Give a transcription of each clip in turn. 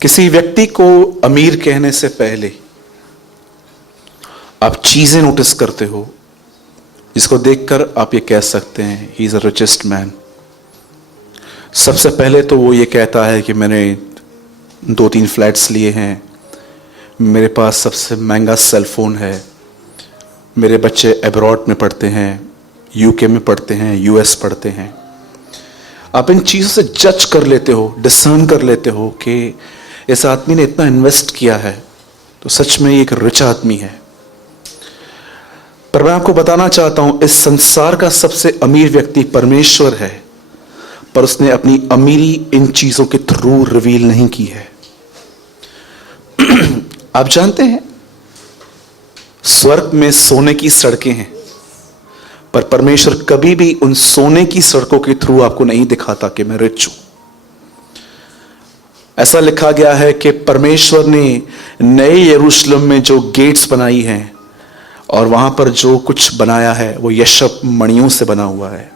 किसी व्यक्ति को अमीर कहने से पहले आप चीजें नोटिस करते हो जिसको देखकर आप ये कह सकते हैं he is a richest man. सबसे पहले तो वो ये कहता है कि मैंने 2-3 फ्लैट्स लिए हैं, मेरे पास सबसे महंगा सेलफोन है, मेरे बच्चे अब्रॉड में पढ़ते हैं, यूके में पढ़ते हैं, यूएस पढ़ते हैं। आप इन चीज़ों से जज कर लेते हो, डिसर्न कर लेते हो कि इस आदमी ने इतना इन्वेस्ट किया है तो सच में ये एक रिच आदमी है। पर मैं आपको बताना चाहता हूं, इस संसार का सबसे अमीर व्यक्ति परमेश्वर है, पर उसने अपनी अमीरी इन चीजों के थ्रू रिवील नहीं की है। आप जानते हैं स्वर्ग में सोने की सड़कें हैं, पर परमेश्वर कभी भी उन सोने की सड़कों के थ्रू आपको नहीं दिखाता कि मैं रिच हूं। ऐसा लिखा गया है कि परमेश्वर ने नए यरूशलेम में जो गेट्स बनाई हैं और वहां पर जो कुछ बनाया है वो यशब मणियों से बना हुआ है,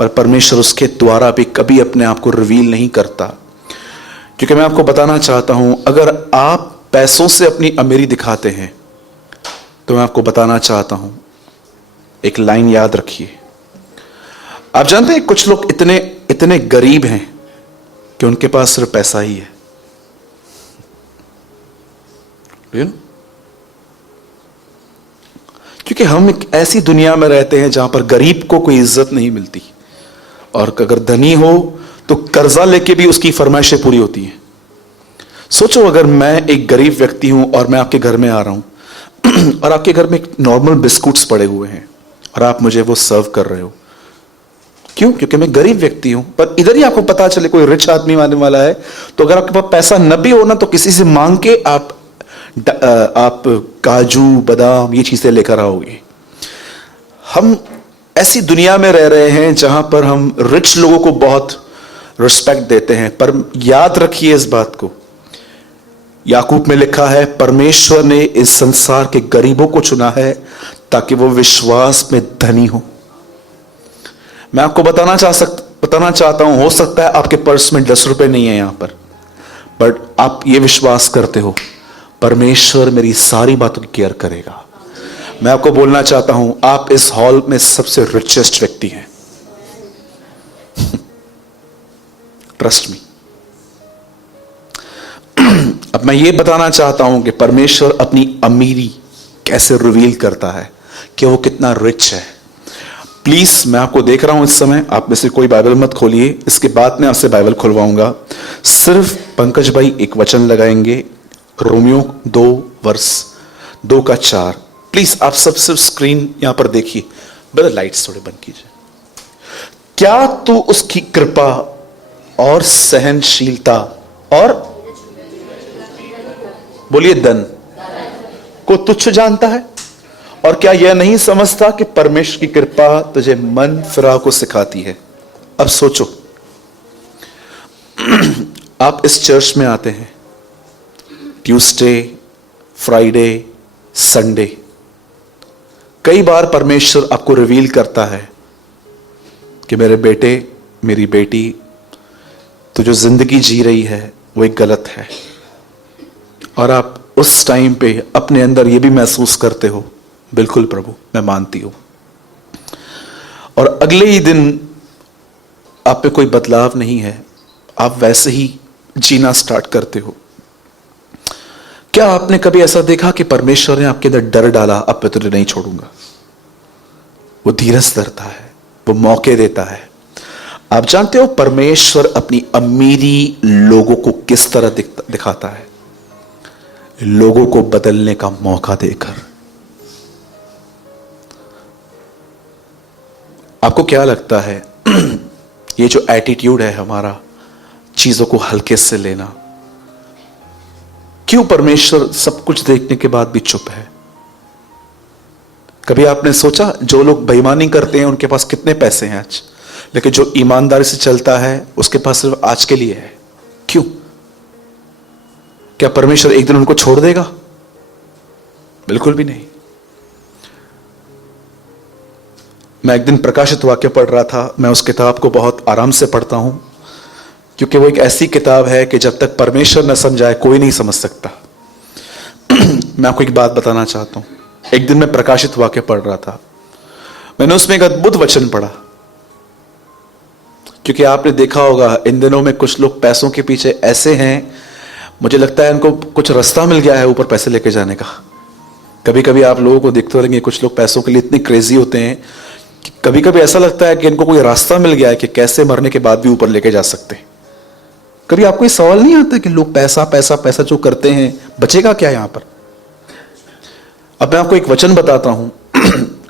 पर परमेश्वर उसके द्वारा भी कभी अपने आप को रिवील नहीं करता। क्योंकि मैं आपको बताना चाहता हूं, अगर आप पैसों से अपनी अमीरी दिखाते हैं तो मैं आपको बताना चाहता हूं, एक लाइन याद रखिए। आप जानते हैं कुछ लोग इतने इतने गरीब हैं कि उनके पास सिर्फ पैसा ही है। क्योंकि हम एक ऐसी दुनिया में रहते हैं जहां पर गरीब को कोई इज्जत नहीं मिलती, और अगर धनी हो तो कर्जा लेके भी उसकी फरमाइशें पूरी होती हैं। सोचो, अगर मैं एक गरीब व्यक्ति हूं और मैं आपके घर में आ रहा हूं और आपके घर में एक नॉर्मल बिस्कुट्स पड़े हुए हैं और आप मुझे वो सर्व कर रहे हो, क्यों? क्योंकि मैं गरीब व्यक्ति हूं। पर इधर ही आपको पता चले कोई रिच आदमी आने वाला है, तो अगर आपके पास पैसा न भी हो ना, तो किसी से मांग के आप काजू बादाम ये चीजें लेकर आओगे। हम ऐसी दुनिया में रह रहे हैं जहां पर हम रिच लोगों को बहुत रिस्पेक्ट देते हैं, पर याद रखिए इस बात को, याकूब में लिखा है परमेश्वर ने इस संसार के गरीबों को चुना है ताकि वो विश्वास में धनी हो। मैं आपको बताना चाहता हूं, हो सकता है आपके पर्स में 10 रुपए नहीं है यहां पर, बट आप ये विश्वास करते हो परमेश्वर मेरी सारी बातों की केयर करेगा। मैं आपको बोलना चाहता हूं, आप इस हॉल में सबसे रिचेस्ट व्यक्ति हैं। Trust me. अब मैं ये बताना चाहता हूं कि परमेश्वर अपनी अमीरी कैसे रिवील करता है कि वो कितना रिच है। प्लीज, मैं आपको देख रहा हूं इस समय, आप में से कोई बाइबल मत खोलिए, इसके बाद मैं आपसे बाइबल खुलवाऊंगा। सिर्फ पंकज भाई एक वचन लगाएंगे, रोमियो 2:2-4। प्लीज आप सब सिर्फ स्क्रीन यहां पर देखिए। ब्रदर लाइट्स थोड़े बंद कीजिए। क्या तू उसकी कृपा और सहनशीलता और बोलिए धन को तुच्छ जानता है, और क्या यह नहीं समझता कि परमेश्वर की कृपा तुझे मन फिरा को सिखाती है। अब सोचो, आप इस चर्च में आते हैं ट्यूसडे, फ्राइडे, संडे। कई बार परमेश्वर आपको रिवील करता है कि मेरे बेटे, मेरी बेटी, तो जो जिंदगी जी रही है वो एक गलत है, और आप उस टाइम पे अपने अंदर ये भी महसूस करते हो, बिल्कुल प्रभु मैं मानती हूं, और अगले ही दिन आप पे कोई बदलाव नहीं है, आप वैसे ही जीना स्टार्ट करते हो। क्या आपने कभी ऐसा देखा कि परमेश्वर ने आपके अंदर डर डाला, अब मैं तुझे नहीं छोड़ूंगा? वो धीरज धरता है, वो मौके देता है। आप जानते हो परमेश्वर अपनी अमीरी लोगों को किस तरह दिखाता है? लोगों को बदलने का मौका देकर। आपको क्या लगता है ये जो एटीट्यूड है हमारा, चीजों को हल्के से लेना, क्यों परमेश्वर सब कुछ देखने के बाद भी चुप है? कभी आपने सोचा जो लोग बेईमानी करते हैं उनके पास कितने पैसे हैं आज, लेकिन जो ईमानदारी से चलता है उसके पास सिर्फ आज के लिए है? क्यों? क्या परमेश्वर एक दिन उनको छोड़ देगा? बिल्कुल भी नहीं। मैं एक दिन प्रकाशित वाक्य पढ़ रहा था, मैं उस किताब को बहुत आराम से पढ़ता हूं, क्योंकि वो एक ऐसी किताब है कि जब तक परमेश्वर न समझाए कोई नहीं समझ सकता। मैं आपको एक बात बताना चाहता हूं। एक दिन मैं प्रकाशित वाक्य पढ़ रहा था, मैंने उसमें एक अद्भुत वचन पढ़ा। क्योंकि आपने देखा होगा इन दिनों में कुछ लोग पैसों के पीछे ऐसे हैं, मुझे लगता है इनको कुछ रास्ता मिल गया है ऊपर पैसे लेके जाने का। कभी कभी आप लोगों को देखते रहेंगे, कुछ लोग पैसों के लिए इतने क्रेजी होते हैं कि कभी कभी ऐसा लगता है कि इनको कोई रास्ता मिल गया है कि कैसे मरने के बाद भी ऊपर लेके जा सकते हैं। कभी आपको ये सवाल नहीं आता कि लोग पैसा पैसा पैसा जो करते हैं, बचेगा क्या यहां पर? अब मैं आपको एक वचन बताता हूं।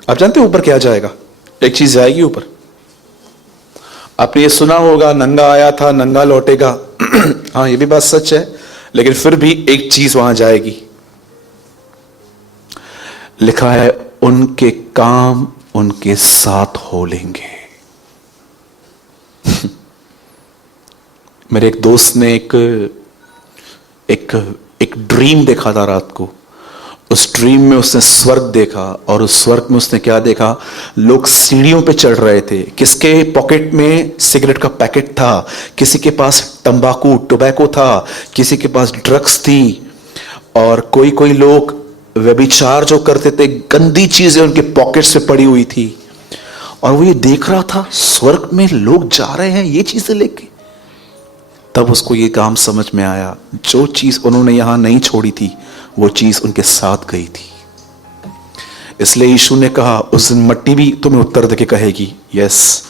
आप जानते हैं ऊपर क्या जाएगा? एक चीज जाएगी ऊपर। आपने ये सुना होगा, नंगा आया था नंगा लौटेगा। हाँ, ये भी बात सच है, लेकिन फिर भी एक चीज वहां जाएगी। लिखा है, उनके काम उनके साथ हो लेंगे। मेरे एक दोस्त ने एक ड्रीम देखा था रात को। उस ड्रीम में उसने स्वर्ग देखा, और उस स्वर्ग में उसने क्या देखा? लोग सीढ़ियों पे चढ़ रहे थे। किसके पॉकेट में सिगरेट का पैकेट था, किसी के पास टोबैको था, किसी के पास ड्रग्स थी, और कोई कोई लोग व्यभिचार जो करते थे, गंदी चीजें उनके पॉकेट से पड़ी हुई थी। और वो ये देख रहा था, स्वर्ग में लोग जा रहे हैं ये चीजें लेके। तब उसको ये काम समझ में आया, जो चीज उन्होंने यहां नहीं छोड़ी थी वो चीज उनके साथ गई थी। इसलिए यीशु ने कहा, उस दिन मट्टी भी तुम्हें उत्तर देके कहेगी यस।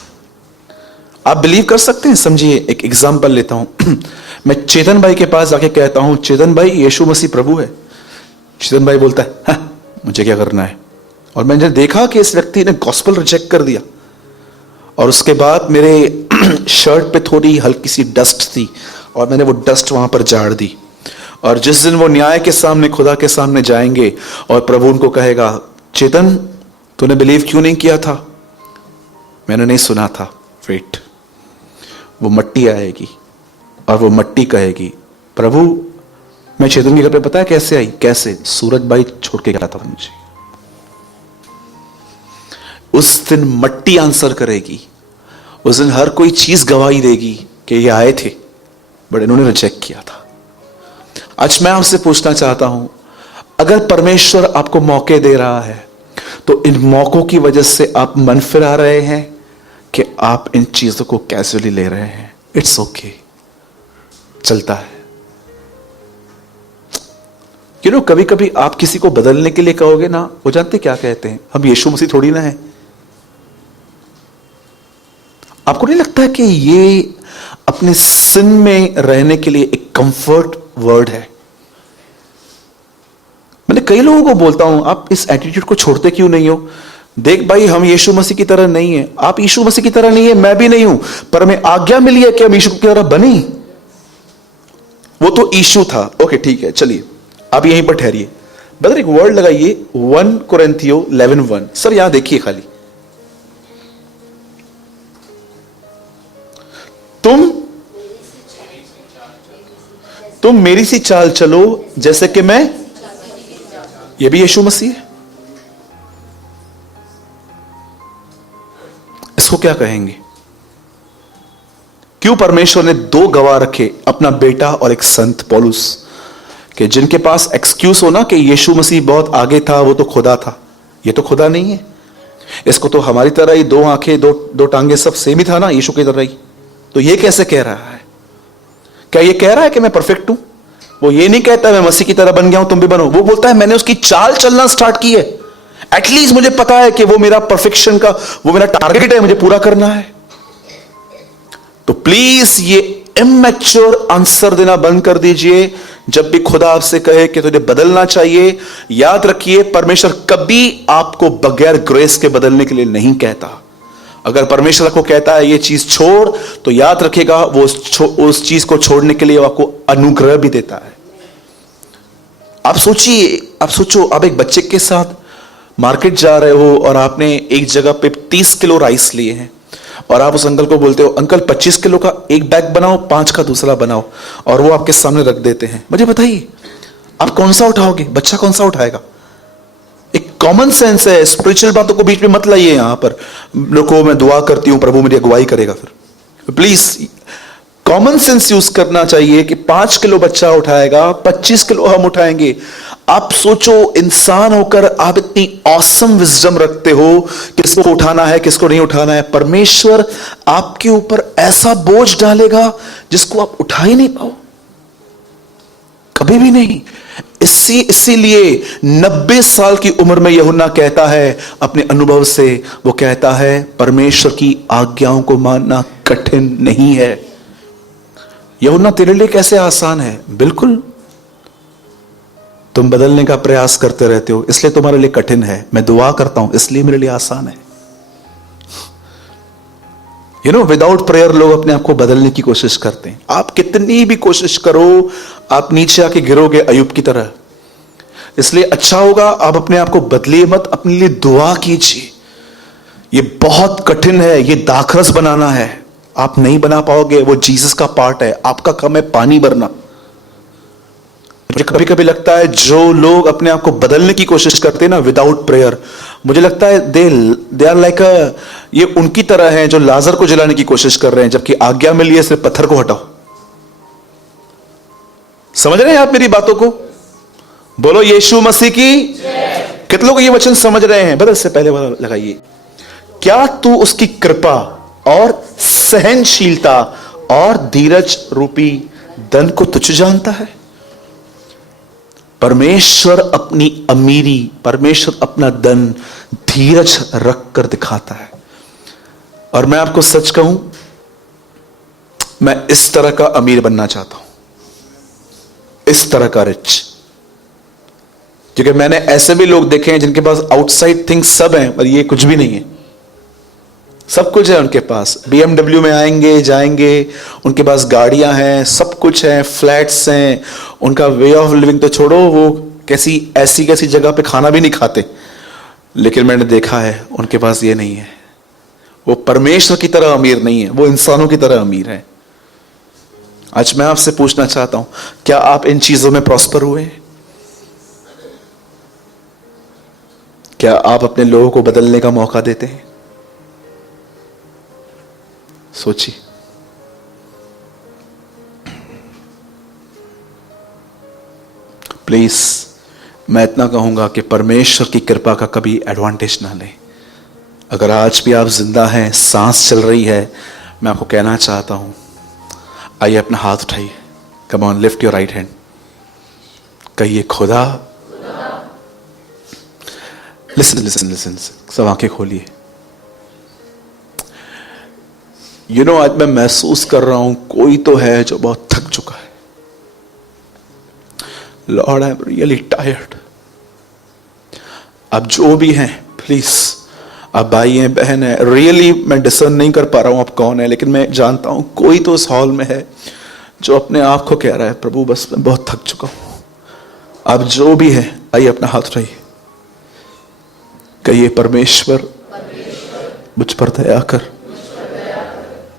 आप बिलीव कर सकते हैं? समझिए, एक एग्जांपल लेता हूं। मैं चेतन भाई के पास जाके कहता हूं, चेतन भाई यीशु मसीह प्रभु है। चेतन भाई बोलता है, हाँ, मुझे क्या करना है? और मैंने देखा कि इस व्यक्ति ने गॉस्पेल रिजेक्ट कर दिया, और उसके बाद मेरे शर्ट पे थोड़ी हल्की सी डस्ट थी, और मैंने वो डस्ट वहां पर झाड़ दी। और जिस दिन वो न्याय के सामने, खुदा के सामने जाएंगे, और प्रभु उनको कहेगा, चेतन तूने बिलीव क्यों नहीं किया था? मैंने नहीं सुना था। वेट, वो मट्टी आएगी, और वो मट्टी कहेगी, प्रभु मैं चेतन के घर पे पता है कैसे आई? कैसे? सूरज भाई छोड़ के गया था मुझे। उस दिन मट्टी आंसर करेगी। उस दिन हर कोई चीज गवाही देगी कि ये आए थे, बट इन्होंने रिजेक्ट किया था। आज मैं आपसे पूछना चाहता हूं, अगर परमेश्वर आपको मौके दे रहा है, तो इन मौकों की वजह से आप मन फिरा रहे हैं कि आप इन चीजों को कैजुअली ले रहे हैं? इट्स ओके, चलता है। कभी कभी आप किसी को बदलने के लिए कहोगे ना, वो जानते क्या कहते हैं? हम यीशु मसीह थोड़ी ना है। आपको नहीं लगता है कि ये अपने सिन में रहने के लिए एक कंफर्ट वर्ड है? मैंने कई लोगों को बोलता हूं, आप इस एटीट्यूड को छोड़ते क्यों नहीं हो? देख भाई, हम यीशु मसीह की तरह नहीं है, आप यीशु मसीह की तरह नहीं है, मैं भी नहीं हूं, पर हमें आज्ञा मिली है कि हम यीशु की तरह बने। वो तो यीशु था, ओके ठीक है, चलिए आप यहीं पर ठहरिए। ब्रदर एक वर्ड लगाइए, 1 कोरिन्थियो 11:1। सर यहां देखिए खाली, तुम मेरी सी चाल चलो जैसे कि मैं। ये भी यीशु मसीह है। इसको क्या कहेंगे? क्यों परमेश्वर ने 2 गवाह रखे, अपना बेटा और एक संत पौलुस, कि जिनके पास एक्सक्यूज हो ना कि यीशु मसीह बहुत आगे था, वो तो खुदा था। ये तो खुदा नहीं है। इसको तो हमारी तरह ही 2 आंखें, 2 टांगे, सब सेम ही था ना, यीशु की तरह ही। तो ये कैसे कह रहा है? क्या ये कह रहा है कि मैं परफेक्ट हूं? वो ये नहीं कहता मैं मसीह की तरह बन गया हूं, तुम भी बनो। वो बोलता है मैंने उसकी चाल चलना स्टार्ट की है। एटलीस्ट मुझे पता है कि वो मेरा परफेक्शन का, वो मेरा टारगेट है, मुझे पूरा करना है। तो प्लीज ये इमैच्योर आंसर देना बंद कर दीजिए। जब भी खुदा आपसे कहे कि तुझे बदलना चाहिए, याद रखिए परमेश्वर कभी आपको बगैर ग्रेस के बदलने के लिए नहीं कहता। अगर परमेश्वर को कहता है ये चीज छोड़, तो याद रखिएगा वो उस चीज को छोड़ने के लिए आपको अनुग्रह भी देता है। आप सोचो, आप एक बच्चे के साथ मार्केट जा रहे हो और आपने एक जगह पे 30 किलो राइस लिए हैं, और आप उस अंकल को बोलते हो, अंकल 25 किलो का एक बैग बनाओ, 5 का दूसरा बनाओ, और वो आपके सामने रख देते हैं। मुझे बताइए आप कौन सा उठाओगे? बच्चा कौन सा उठाएगा? एक कॉमन सेंस है। स्पिरिचुअल बातों को बीच में मत लाइए। यहां पर लोगों, मैं दुआ करती हूं प्रभु मेरी अगुवाई करेगा। फिर प्लीज कॉमन सेंस यूज करना चाहिए कि 5 किलो बच्चा उठाएगा, 25 किलो हम उठाएंगे। आप सोचो, इंसान होकर आप इतनी ऑसम विजडम रखते हो, किसको उठाना है किसको नहीं उठाना है। परमेश्वर आपके ऊपर ऐसा बोझ डालेगा जिसको आप उठा ही नहीं पाओ, कभी भी नहीं। इसीलिए 90 साल की उम्र में यूहन्ना कहता है अपने अनुभव से, वो कहता है परमेश्वर की आज्ञाओं को मानना कठिन नहीं है। यूहन्ना तेरे लिए कैसे आसान है? बिल्कुल, तुम बदलने का प्रयास करते रहते हो इसलिए तुम्हारे लिए कठिन है। मैं दुआ करता हूं इसलिए मेरे लिए आसान है। विदाउट प्रेयर लोग अपने आप को बदलने की कोशिश करते हैं। आप कितनी भी कोशिश करो, आप नीचे आके गिरोगे अय्यूब की तरह। इसलिए अच्छा होगा आप अपने आप को बदलिए मत, अपने लिए दुआ कीजिए। ये बहुत कठिन है, ये दाखरस बनाना है, आप नहीं बना पाओगे। वो जीसस का पार्ट है, आपका काम है पानी भरना। मुझे कभी कभी लगता है जो लोग अपने आप को बदलने की कोशिश करते हैं ना विदाउट प्रेयर, मुझे लगता है दे आर लाइक ये उनकी तरह हैं जो लाजर को जलाने की कोशिश कर रहे हैं, जबकि आज्ञा मिली है सिर्फ पत्थर को हटाओ। समझ रहे हैं आप मेरी बातों को? बोलो यीशु मसीह की। कितने लोग ये वचन समझ रहे हैं? बदल से पहले वाला लगाइए। क्या तू उसकी कृपा और सहनशीलता और धीरज रूपी धन को तुच्छ जानता है? परमेश्वर अपनी अमीरी, परमेश्वर अपना धन धीरज रख कर दिखाता है। और मैं आपको सच कहूं, मैं इस तरह का अमीर बनना चाहता हूं, इस तरह का रिच। क्योंकि मैंने ऐसे भी लोग देखे हैं जिनके पास आउटसाइड थिंग्स सब हैं पर ये कुछ भी नहीं है। सब कुछ है उनके पास, BMW में आएंगे जाएंगे, उनके पास गाड़ियां हैं, सब कुछ है, फ्लैट्स हैं, उनका वे ऑफ लिविंग तो छोड़ो, वो ऐसी कैसी जगह पे खाना भी नहीं खाते। लेकिन मैंने देखा है उनके पास ये नहीं है। वो परमेश्वर की तरह अमीर नहीं है, वो इंसानों की तरह अमीर है। आज मैं आपसे पूछना चाहता हूं, क्या आप इन चीजों में प्रॉस्पर हुए? क्या आप अपने लोगों को बदलने का मौका देते हैं? सोचिए। प्लीज मैं इतना कहूंगा कि परमेश्वर की कृपा का कभी एडवांटेज ना लें। अगर आज भी आप जिंदा हैं, सांस चल रही है, मैं आपको कहना चाहता हूं, आइए अपना हाथ उठाइए। Come on, lift your right hand. कहिए खुदा, लिसन लिसन लिसन, सब आंखें खोलिए। आज मैं महसूस कर रहा हूं कोई तो है जो बहुत थक चुका है। Lord, I am really tired. आप जो भी हैं प्लीज, आप भाई हैं बहन है, रियली मैं डिसर्न नहीं कर पा रहा हूं आप कौन है, लेकिन मैं जानता हूं कोई तो इस हॉल में है जो अपने आप को कह रहा है प्रभु बस मैं बहुत थक चुका हूं। आप जो भी है आइए अपना हाथ उठाइए। कहिए परमेश्वर मुझ पर दया कर,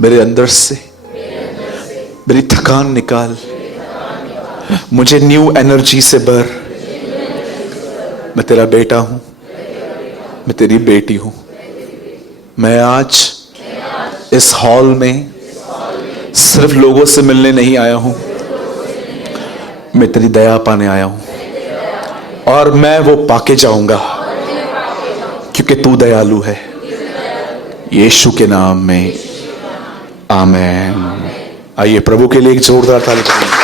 मेरे अंदर से मेरी थकान निकाल, मुझे न्यू एनर्जी से भर। मैं तेरा बेटा हूं, मैं तेरी बेटी हूं। मैं आज इस हॉल में सिर्फ लोगों से मिलने नहीं आया हूं, मैं तेरी दया पाने आया हूं। और मैं वो पाके जाऊंगा क्योंकि तू दयालु है। यीशु के नाम में आमेन। आइए प्रभु के लिए एक जोरदार ताली बजाएं।